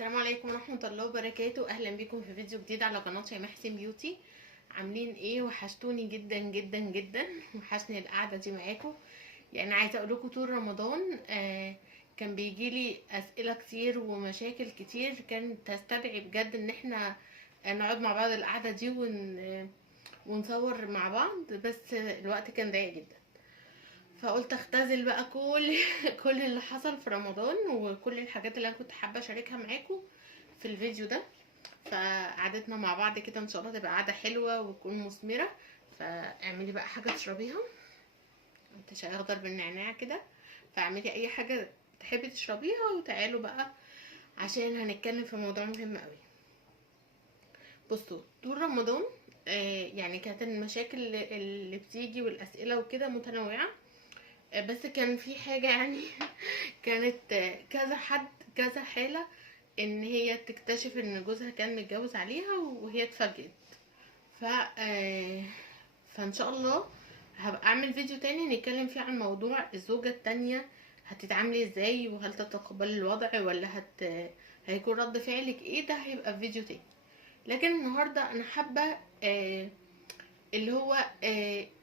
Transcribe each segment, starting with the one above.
السلام عليكم ورحمة الله وبركاته. اهلا بكم في فيديو جديد على قناة شيماء حسين بيوتي. عاملين ايه؟ وحشتوني جدا جدا جدا. وحشني القعدة دي معاكم. يعني عايزة اقول لكم طول رمضان كان بيجيلي اسئلة كتير ومشاكل كتير، كانت تستدعي بجد ان احنا نقعد مع بعض القعدة دي ونصور مع بعض، بس الوقت كان ضيق جدا. فقلت اختزل بقى كل اللي حصل في رمضان وكل الحاجات اللي انا كنت حابه اشاركها معاكم في الفيديو ده. فقعدتنا مع بعض كده ان شاء الله تبقى قعده حلوه وتكون مثمره. فاعملي بقى حاجه تشربيها، شاي اخضر بالنعناع كده. فاعملي اي حاجه تحبي تشربيها وتعالوا بقى عشان هنتكلم في موضوع مهم قوي. بصوا، طول رمضان يعني كانت المشاكل اللي بتيجي والاسئله وكده متنوعه. بس كان في حاجة يعني كانت كذا حد كذا حالة ان هي تكتشف ان جوزها كان متجوز عليها وهي اتفاجئت. ف فان شاء الله هبقى اعمل فيديو تاني نتكلم فيه عن موضوع الزوجة التانية هتتعاملي ازاي، وهل تتقبلي الوضع ولا هيكون رد فعلك ايه. ده هيبقى في فيديو تاني. لكن النهاردة انا حابة اللي هو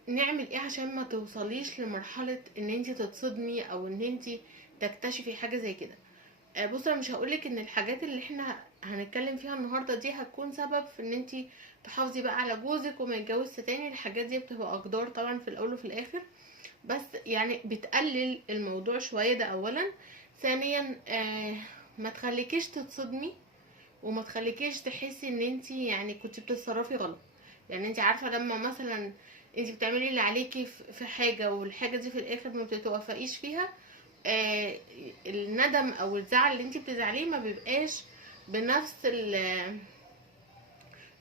نعمل ايه عشان ما توصليش لمرحلة ان انتي تتصدمي او ان انتي تكتشفي حاجة زي كده. بصي، انا مش هقولك ان الحاجات اللي احنا هنتكلم فيها النهاردة دي هتكون سبب في ان انتي تحافظي بقى على جوزك وما يتجوزش تاني. الحاجات دي بتبقى اقدار طبعا في الاول وفي الاخر، بس يعني بتقلل الموضوع شوية. ده اولا. ثانيا ما تخليكيش تتصدمي وما تخليكيش تحسي ان انتي يعني كنت بتتصرفي غلط. يعني انتي عارفه لما مثلا انتي بتعملي اللي عليكي في حاجه والحاجه دي في الاخر ما بتتوفقيش فيها، آه الندم او الزعل اللي انتي بتزعليه ما بيبقاش بنفس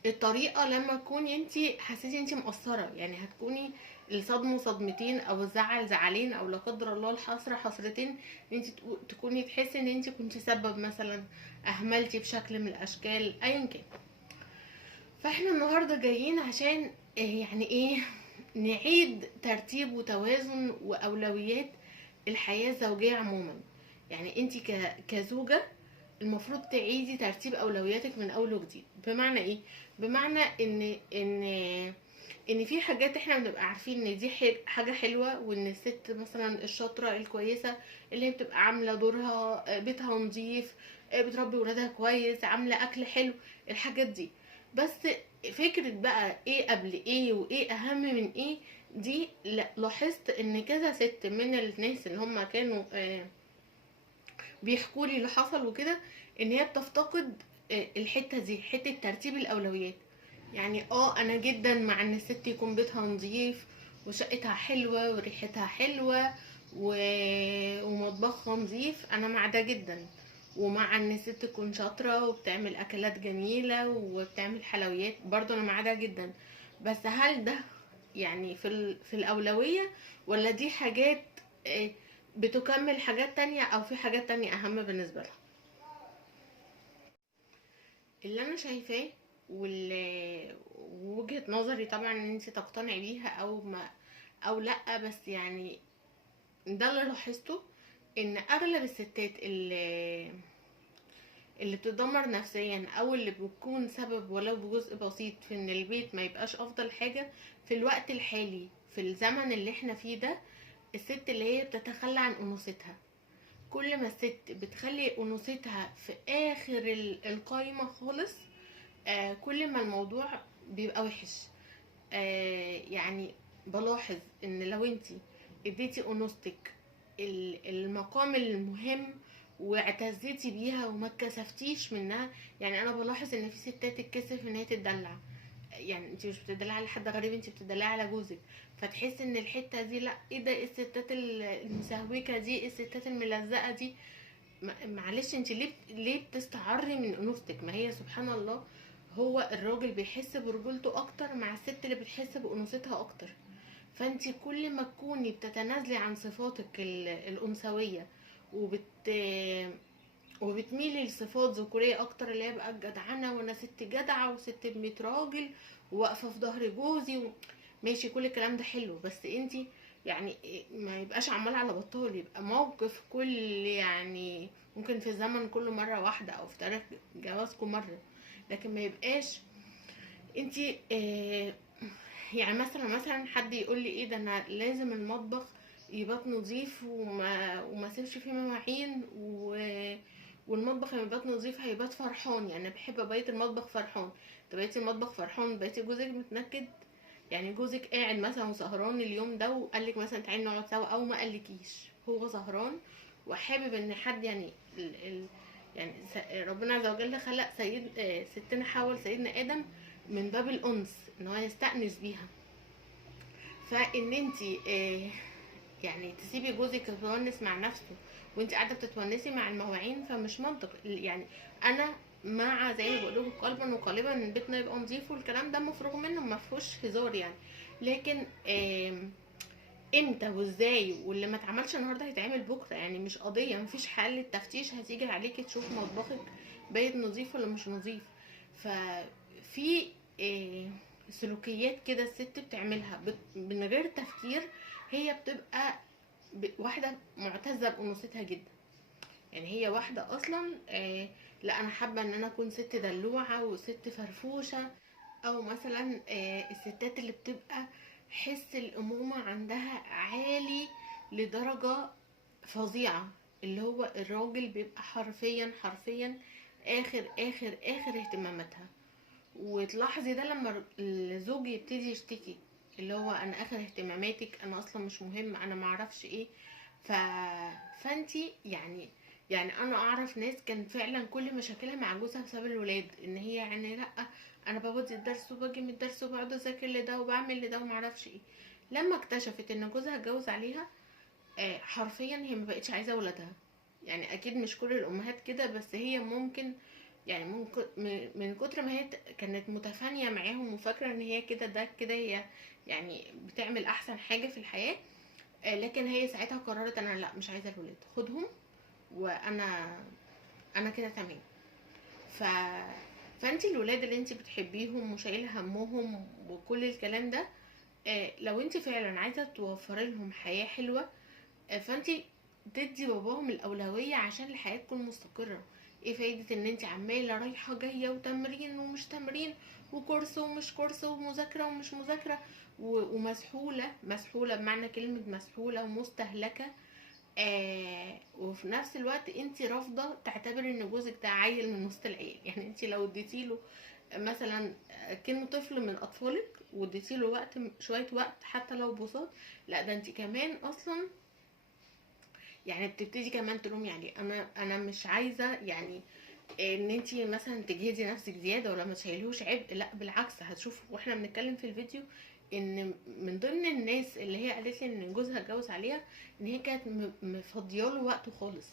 الطريقه لما تكوني انتي حسيتي انتي مقصره. يعني هتكوني الصدمه صدمتين او الزعل زعلين او لا قدر الله الحسره حسرتين. انتي تكوني تحسي ان انتي كنتي سبب مثلا اهملتي بشكل من الاشكال ايا كان. فاحنا النهارده جايين عشان يعني ايه نعيد ترتيب وتوازن واولويات الحياه الزوجيه عموما. يعني انت كزوجه المفروض تعيدي ترتيب اولوياتك من اول وجديد. بمعنى ايه؟ بمعنى ان في حاجات احنا بنبقى عارفين ان دي حاجه حلوه، وان الست مثلا الشاطره الكويسه اللي هي بتبقى عامله دورها، بيتها نظيف، بتربي ولادها كويس، عامله اكل حلو، الحاجات دي. بس فكرة بقى ايه قبل ايه وايه اهم من ايه دي، لاحظت ان كذا ست من الناس اللي هم كانوا بيحكوا لي اللي حصل وكده، ان هي بتفتقد الحتة دي، حتة ترتيب الاولويات. يعني انا جدا مع ان الست يكون بيتها نظيف وشقتها حلوة وريحتها حلوة ومطبخها نظيف، انا مع ده جدا. ومع ان الست تكون شاطرة وبتعمل اكلات جميلة وبتعمل حلويات، برضو انا مع ده جدا. بس هل ده يعني في الاولوية، ولا دي حاجات بتكمل حاجات تانية او في حاجات تانية اهم بالنسبة لها؟ اللي انا شايفاه ووجهة نظري طبعا ان انت تقتنعي بيها او لا، بس يعني ده اللي لاحظته، ان اغلب الستات اللي بتدمر نفسيا او اللي بتكون سبب ولو بجزء بسيط في ان البيت ما يبقاش افضل حاجة في الوقت الحالي في الزمن اللي احنا فيه ده، الست اللي هي بتتخلى عن انوثتها. كل ما الست بتخلي انوثتها في اخر القايمة خالص، كل ما الموضوع بيبقى وحش. يعني بلاحظ ان لو انتي اديتي انوثتك المقام المهم واعتزيتي بيها وما اتكسفتيش منها. يعني انا بلاحظ ان في ستات تتكسف ان هي تتدلع. يعني انت مش بتدلعي على حد غريب، انت بتدلعي على جوزك. فتحس ان الحته دي لا، ايه ده؟ الستات المسهوكه دي، الستات الملزقه دي. معلش، انت ليه بتستعري من انوثتك؟ ما هي سبحان الله، هو الراجل بيحس برجولته اكتر مع الست اللي بتحس بانوثتها اكتر. فانت كل ما تكوني بتتنازلي عن صفاتك الانثويه وبتميلي لصفات ذكوريه اكتر، اللي هي بقى الجدعنه، وانا ست جدعه وست ب100 راجل وواقفه في ظهر جوزي ماشي، كل الكلام ده حلو، بس انتي يعني ما يبقاش عمال على بطال، يبقى موقف كل يعني ممكن في الزمن كله مرة واحدة او في تاريخ جوازكم مرة، لكن ما يبقاش انتي يعني مثلا حد يقول لي ايه ده، انا لازم المطبخ يبقى نظيف وما سيبش فيه مواعين والمطبخ لما يبقى نظيف هيبقى فرحان. يعني انا بحب ابيت المطبخ فرحان. طب بقيتي المطبخ فرحان، بقيتي جوزك متنكد، يعني جوزك قاعد مثلا وسهران اليوم ده وقالك مثلا تعالي نقعد سوا، او ما قالكيش، هو سهران وحابب ان حد يعني يعني ربنا عز وجل خلق سيد ستنا حواء سيدنا ادم من باب الانس، ان هو يستأنس بيها. فان انت يعني تسيبي جوزك يتونس مع نفسه وانت قاعده بتتونسي مع المواعين، فمش منطق يعني. انا مع زي ما بقول لكم قلبا وقالبا ان بيتنا يبقى نظيف والكلام ده مفروغ منه، ما فيهوش هزار يعني. لكن امتى وازاي، واللي ما اتعملش النهارده هيتعمل بكره، يعني مش قضيه، مفيش حل التفتيش هتيجي عليكي تشوف مطبخك بايت نظيف ولا مش نظيف. ففي سلوكيات كده الست بتعملها من غير تفكير، هي بتبقى واحده معتزه بانوثتها جدا. يعني هي واحده اصلا لا انا حابه ان انا اكون ست دلوعه وست فرفوشه، او مثلا الستات اللي بتبقى حس الامومه عندها عالي لدرجه فظيعه، اللي هو الراجل بيبقى حرفيا حرفيا اخر اخر اخر اهتماماتها. وتلاحظي ده لما الزوج يبتدي يشتكي، اللي هو انا اخر اهتماماتك، انا اصلا مش مهم، انا معرفش ايه. ف... فانتي يعني انا اعرف ناس كان فعلا كل مشاكلها مع جوزها بسبب الولاد، ان هي يعني لا انا بودي الدرس وباجي من الدرس وبقعد اذاكر لده وبعمل لده ومعرفش ايه. لما اكتشفت ان جوزها اتجوز عليها حرفيا هي ما بقتش عايزه ولادها. يعني اكيد مش كل الامهات كده، بس هي ممكن يعني ممكن من كتر ما هي كانت متفانيه معاهم وفاكره ان هي كده ده كده هي يعني بتعمل احسن حاجه في الحياه. لكن هي ساعتها قررت انا لا مش عايزه الولاد، خدهم وانا كده تمام. ف فانتي الولاد اللي انتي بتحبيهم وشايله همهم وكل الكلام ده، لو انتي فعلا عايزه توفري لهم حياه حلوه، فانتي تدي باباهم الاولويه عشان الحياه تكون مستقره. ايه فايده ان انت عماله رايحه جايه وتمرين ومش تمرين وكورس ومش كورس ومذاكره ومش مذاكره ومسحوله بمعنى كلمه مسحوله ومستهلكه. وفي نفس الوقت انت رافضه تعتبري ان جوزك ده عيل من وسط العيال. يعني انت لو اديتيله مثلا كأنه طفل من اطفالك واديتيله وقت شويه وقت حتى لو بساط، لا ده انت كمان اصلا يعني بتبتدي كمان تلوم. يعني انا مش عايزه يعني ان انتي مثلا تجهدي نفسك زياده ولا ما تشيلهوش عبء، لا بالعكس. هتشوف واحنا بنتكلم في الفيديو ان من ضمن الناس اللي هي قالت لي ان جوزها اتجوز عليها ان هي كانت مفضياله وقته خالص.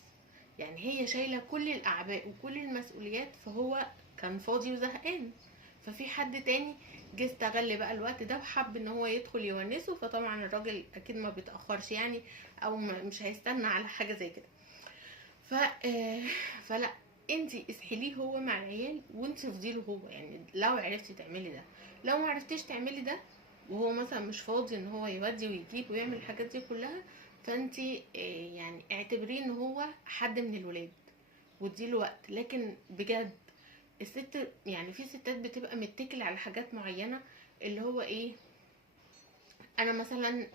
يعني هي شايله كل الاعباء وكل المسؤوليات، فهو كان فاضي وزهقان. ففي حد تاني جه استغل بقى الوقت ده وحب ان هو يدخل يونسه، فطبعا الراجل اكيد ما بيتاخرش يعني، او مش هيستنى على حاجه زي كده. ف فلا انتي اسحليه هو مع العيال وانتي افضيله هو. يعني لو عرفتي تعملي ده، لو ما عرفتيش تعملي ده وهو مثلا مش فاضي ان هو يودي ويجيب ويعمل الحاجات دي كلها، فانتي يعني اعتبريه ان هو حد من الولاد واديله وقت. لكن بجد الست يعني في ستات بتبقى متكل على حاجات معينة، اللي هو ايه، انا مثلا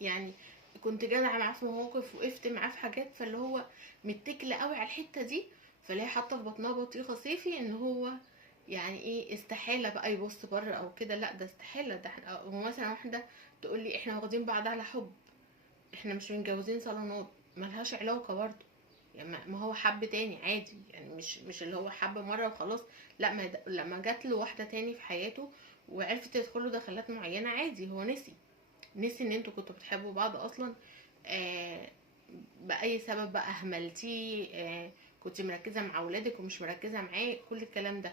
يعني كنت جدعه معاه في مواقف، وقفت معاه في حاجات، فاللي هو متكله قوي على الحته دي، فلاقي حاطه في بطنها بطيخه صيفي ان هو يعني ايه استحاله بقى يبص بره او كده. لا ده استحاله، ده احنا مثلا واحده تقول لي احنا واخدين بعض على حب، احنا مش متجوزين صالونات، ملهاش علاقه برضه. يعني ما هو حب تاني عادي، يعني مش اللي هو حب مره وخلاص. لا ما لما جات له واحده تاني في حياته وعرفت تدخله دخلات معينه عادي، هو نسي ان انتوا كنتوا بتحبوا بعض اصلا. آه باي سبب بقى اهملتيه، كنت مركزه مع اولادك ومش مركزه معاه، كل الكلام ده.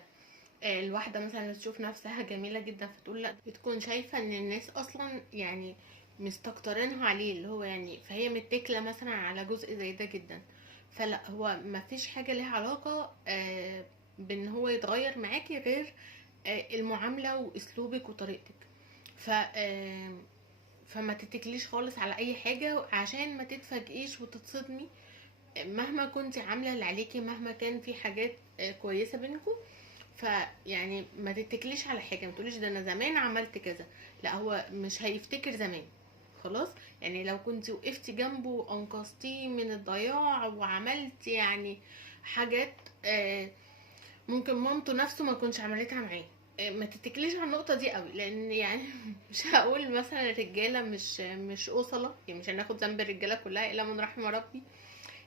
الواحده مثلا تشوف نفسها جميله جدا فتقول لا، بتكون شايفه ان الناس اصلا يعني مستكترينها عليه، اللي هو يعني فهي متكله مثلا على جزء زي ده جدا. فلا هو ما فيش حاجه ليها علاقه بان هو يتغير معاكي غير المعامله واسلوبك وطريقتك. ف فما تتكليش خالص على اي حاجه عشان ما تتفاجئيش وتتصدمي. مهما كنتي عامله اللي عليكي، مهما كان في حاجات كويسه بينكم، فيعني ما تتكليش على حاجه، ما تقوليش ده انا زمان عملت كذا. لا، هو مش هيفتكر زمان خلاص. يعني لو كنت وقفتي جنبه وانقذتيه من الضياع وعملتي يعني حاجات ممكن مامته نفسه ما كنتش عملتها معاه، ما تتكليش على النقطة دي قوي، لان يعني مش هقول مثلا الرجالة مش أصلة، يعني مش هناخد ذنب الرجالة كلها الا من رحم ربي،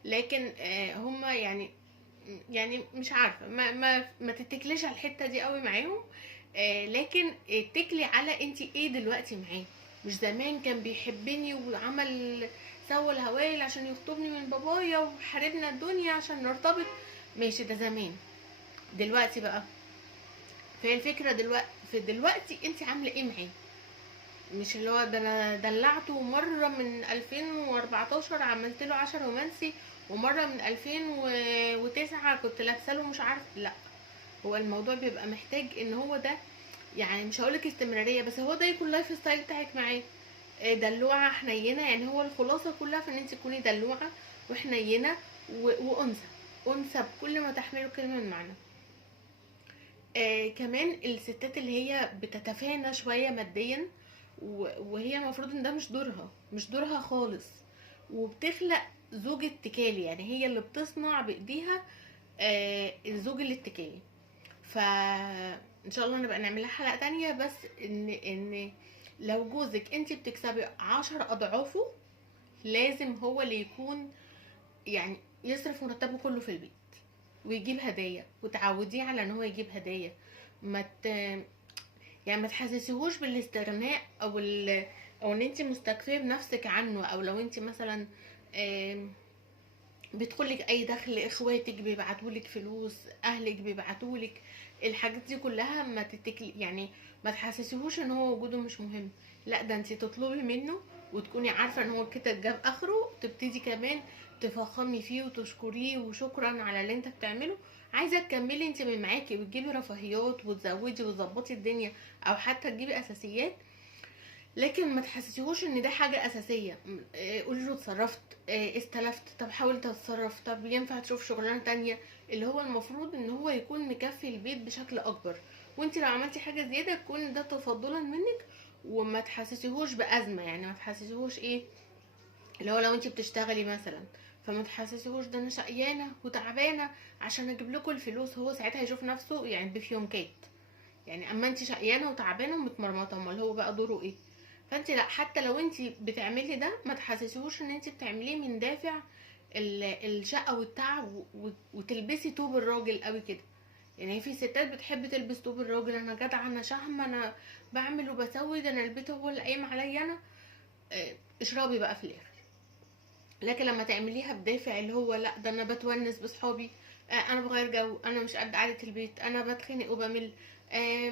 لكن هما يعني مش عارفة، ما تتكليش على الحتة دي قوي معاهم. لكن اتكلي على انتي ايه دلوقتي معاه. مش زمان كان بيحبني وعمل سوى الهوايل عشان يخطبني من بابايا وحاربنا الدنيا عشان نرتبط، ماشي ده زمان. دلوقتي بقى، فهي الفكرة دلوقتي انت عاملة ايه معاه. مش اللي هو ده انا دلعته مرة من 2014 عملت له 10 رومانسي، ومرة من 2009 كنت لابسه له مش عارف. لا، هو الموضوع بيبقى محتاج ان هو ده، يعني مش هقولك استمرارية، بس هو ده يكون لايف ستايل بتاعك معاه. دلوعة حنينة، يعني هو الخلاصة كلها في ان انت تكوني دلوعة وحنينة وانثى، انثى بكل ما تحمله كلمة من معنى. كمان الستات اللي هي بتتفانى شوية ماديا، وهي المفروض ان ده مش دورها خالص، وبتخلق زوج اتكالي، يعني هي اللي بتصنع بايديها الزوج الاتكالي. ان شاء الله نبقى نعملها حلقة تانية، بس ان لو جوزك انت بتكسبي 10 اضعافه، لازم هو اللي يكون يعني يصرف مرتبه كله في البيت ويجيب هدايا، وتعوديه على ان هو يجيب هدايا. ما ت... يعني ما تحسسيهوش بالاستغناء او ان انت مستكفيه بنفسك عنه، او لو انت مثلا بيدخلك اي دخل، اخواتك بيبعتولك فلوس، اهلك بيبعتولك، الحاجات دي كلها ما تتكلي، يعني ما تحسسيهوش ان هو وجوده مش مهم. لا، ده انت تطلبي منه وتكوني عارفه ان هو كده جاب اخره، تبتدي كمان تفخمي فيه وتشكريه وشكرا على اللي انت بتعمله. عايزه تكملي انت من معاكي وتجيبي رفاهيات وتزودي وتظبطي الدنيا، او حتى تجيبي اساسيات، لكن ما تحسسيهوش ان ده حاجه اساسيه. قولي له اتصرفت، استلفت، طب حاول تتصرف، طب ينفع تشوف شغلانه تانية، اللي هو المفروض ان هو يكون مكفي البيت بشكل اكبر. وانت لو عملتي حاجه زياده تكون ده تفضلا منك، وما تحسسيهوش بازمه. يعني ما تحسسيهوش ايه، اللي هو لو انت بتشتغلي مثلا، فما تحسسيهوش ده انا شقيانه وتعبانه عشان اجيب لكم الفلوس، هو ساعتها هيشوف نفسه يعني بفيونكات. يعني اما انت شقيانه وتعبانه ومتمرمطه، امال هو بقى دوره ايه؟ فانت لا، حتى لو انت بتعملي ده ما تحسسيهوش ان انت بتعمليه من دافع الشقه والتعب، وتلبسي طوب الراجل قوي كده. يعني في ستات بتحب تلبس طوب الراجل، انا جدعه، انا شهمه، انا بعمل وبسوي، ده انا البيت هو اللي قايم عليا انا. اشربي بقى في الاخر. لكن لما تعمليها بدافع اللي هو لا، ده انا بتونس بصحابي، انا بغير جو، انا مش قد قعده البيت، انا بتخنق وبمل،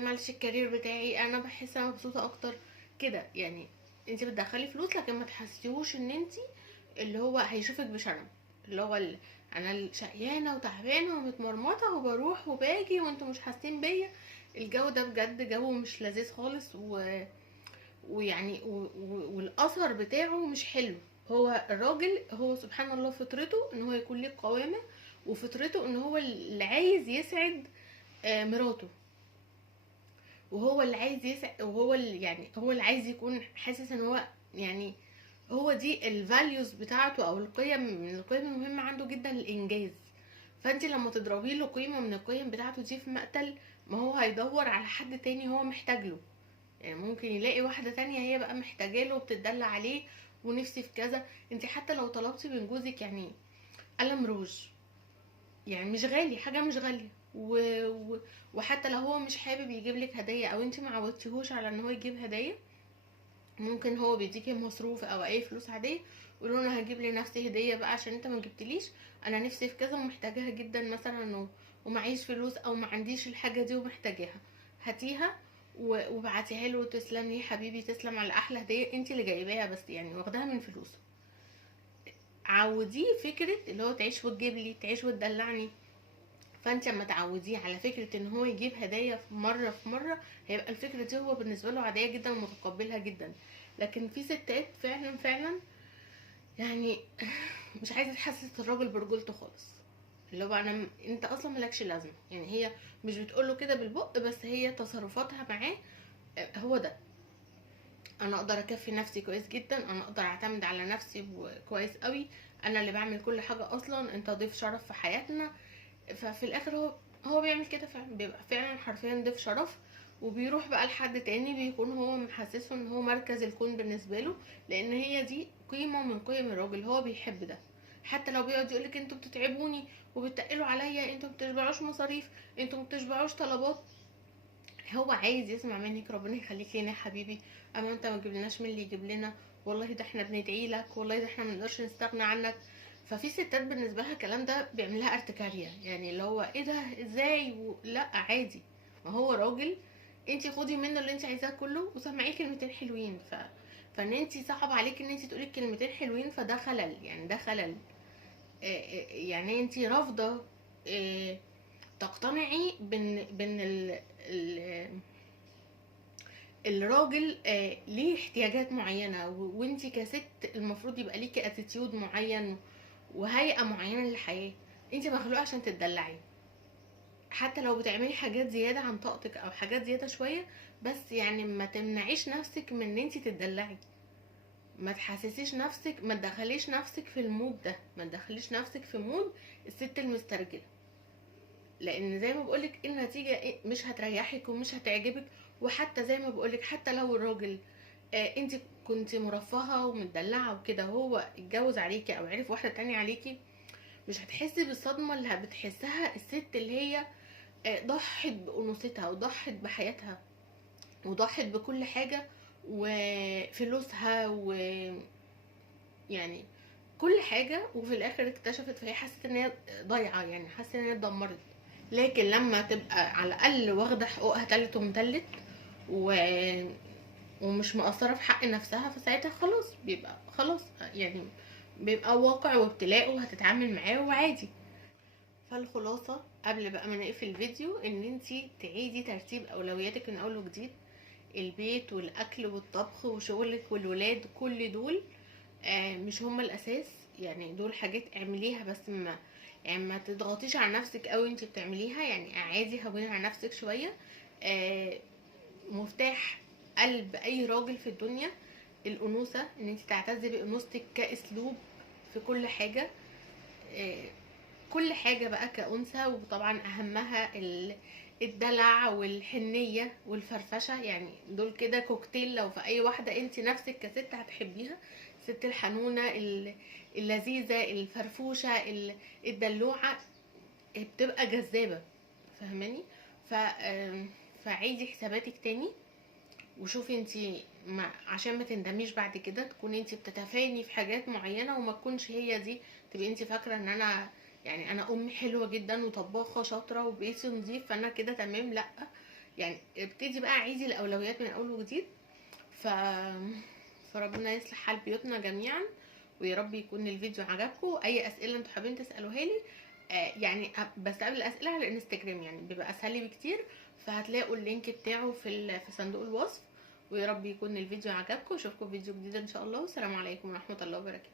معلش الكارير بتاعي انا بحس انا مبسوطه اكتر كده. يعني انت بتدخلي فلوس، لكن ما تحسيهوش ان انت اللي هو هيشوفك بشرم، اللي هو انا شقيانه وتعبانه ومتمرمطه وبروح وباجي وانتوا مش حاسين بيا. الجو ده بجد جو مش لذيذ خالص، ويعني والاثر بتاعه مش حلو. هو الراجل هو سبحان الله فطرته ان هو يكون ليه قوامه، وفطرته ان هو اللي عايز يسعد مراته، وهو اللي عايز يسعد، وهو اللي يعني هو اللي عايز يكون حاسس ان هو يعني هو دي الفاليوز بتاعته، او القيم من القيم المهمه عنده جدا الانجاز. فانت لما تضربي له قيمه من القيم بتاعته دي في مقتل، ما هو هيدور على حد تاني هو محتاج له. يعني ممكن يلاقي واحدة تانية هي بقى محتاجاله وبتدلع عليه ونفسي في كذا. انت حتى لو طلبتي من جوزك يعني قلم روج، يعني مش غالي، حاجة مش غالية، وحتى لو هو مش حابب يجيب لك هدية، او انت معودتيهوش على ان هو يجيب هدية، ممكن هو بيديكي مصروف او اي فلوس عادية، قولوا انا هجيب لنفسي هدية بقى عشان انت ما جبتليش، انا نفسي في كذا ومحتاجاها جدا مثلا، ومعيش فلوس او ما عنديش الحاجة دي ومحتاجاها، هاتيها وبعتيها له. تسلم لي حبيبي، تسلم على احلى هديه انت اللي جايباها، بس يعني واخداها من فلوسه. عوديه فكره اللي هو تعيش وتجيب لي، تعيش وتدلعني. فانت اما تعوديه على فكره ان هو يجيب هدايا في مره، هيبقى الفكره دي هو بالنسبه له عاديه جدا ومتقبلها جدا. لكن في ستات فعلا فعلا يعني مش عايزه تحسس الراجل برجولته خالص، اللي هو انت اصلا مالكش لازمه. يعني هي مش بتقوله كده بالبق، بس هي تصرفاتها معاه هو ده. انا اقدر اكفي نفسي كويس جدا، انا اقدر اعتمد على نفسي كويس قوي، انا اللي بعمل كل حاجه اصلا، انت ضيف شرف في حياتنا. ففي الاخر هو بيعمل كده فعلا، بيبقى فعلا حرفيا ضيف شرف، وبيروح بقى لحد تاني بيكون هو محسسه ان هو مركز الكون بالنسبه له، لان هي دي قيمه من قيم الراجل، هو بيحب ده. حتى لو بيقعد يقولك انتوا بتتعبوني وبتقلوا عليا، انتوا بتشبعوش مصاريف، انتوا بتشبعوش طلبات، هو عايز يسمع منك ربنا يخليك لينا يا حبيبي، اما انت ما تجيبلناش من اللي يجيب لنا، والله ده احنا بندعي لك، والله ده احنا ما نقدرش نستغنى عنك. ففي ستات بالنسبه لها الكلام ده بيعملها ارتكاريه، يعني اللي هو ايه ده ازاي لا عادي، ما هو راجل، انت خدي منه اللي انت عايزاه كله وسمعيه كلمتين حلوين. فان انت صعب عليك ان انت تقولي كلمتين حلوين، فده خلل، يعني ده خلل. يعني انت رافضه تقتنعي بان الراجل ليه احتياجات معينة، وانتي كست المفروض يبقى ليكي اتيتيود معين وهيئة معينة للحياة. انتي مخلوقة عشان تتدلعي، حتى لو بتعملي حاجات زيادة عن طاقتك او حاجات زيادة شوية، بس يعني ما تمنعيش نفسك من ان انتي تتدلعي، ما تحسسيش نفسك، ما تدخليش نفسك في المود ده، ما تدخليش نفسك في مود الست المسترجلة، لان زي ما بقولك النتيجة مش هتريحك ومش هتعجبك. وحتى زي ما بقولك، حتى لو الراجل انت كنت مرفهة ومدلعة وكده، وهو اتجوز عليكي او عرف واحدة تانية عليكي، مش هتحسي بالصدمة اللي بتحسها الست اللي هي ضحت بأنوثتها وضحت بحياتها وضحت بكل حاجة وفلوسها يعني كل حاجة، وفي الاخر اكتشفت، فهي حست ان هي ضايعة، يعني حست ان هي اتدمرت. لكن لما تبقى على الاقل واخده حقوقها تالت ومتلت و... ومش مقصره في حق نفسها، فساعتها خلاص بيبقى خلاص، يعني بيبقى واقع وابتلاء وهتتعامل معاه وعادي. فالخلاصه قبل بقى ما نقفل الفيديو، ان انتي تعيدي ترتيب اولوياتك من اول وجديد. البيت والاكل والطبخ وشغلك والولاد كل دول مش هما الاساس، يعني دول حاجات اعمليها، بس ما تضغطيش على نفسك قوي انت بتعمليها، يعني عادي هوني على نفسك شويه. مفتاح قلب اي راجل في الدنيا الانوثه، ان انت تعتزي بانوثتك كاسلوب في كل حاجه، كل حاجه بقى كانثى. وطبعا اهمها الدلع والحنيه والفرفشه، يعني دول كده كوكتيل لو في اي واحده انت نفسك كست هتحبيها. الست الحنونه اللذيذه الفرفوشه الدلوعه بتبقى جذابه، فاهماني؟ ف فعيدي حساباتك تاني وشوفي انتي عشان ما تندميش بعد كده، تكوني انتي بتتفاني في حاجات معينه وما تكونش هي دي، تبقي انتي فاكره ان انا يعني انا امي حلوه جدا وطباخه شاطره وبيتي نظيف فانا كده تمام. لا، يعني ابتدي بقى عيدي الاولويات من اول وجديد. ف فربنا يصلح حال بيوتنا جميعا، ويا رب يكون الفيديو عجبكم. اي اسئله انتوا حابين تسالوها لي يعني بستقبل الاسئله على الانستجرام، يعني بيبقى اسهل لي بكتير، فهتلاقوا اللينك بتاعه في صندوق الوصف. ويا رب يكون الفيديو عجبكم، اشوفكم في فيديو جديد ان شاء الله، والسلام عليكم ورحمه الله وبركاته.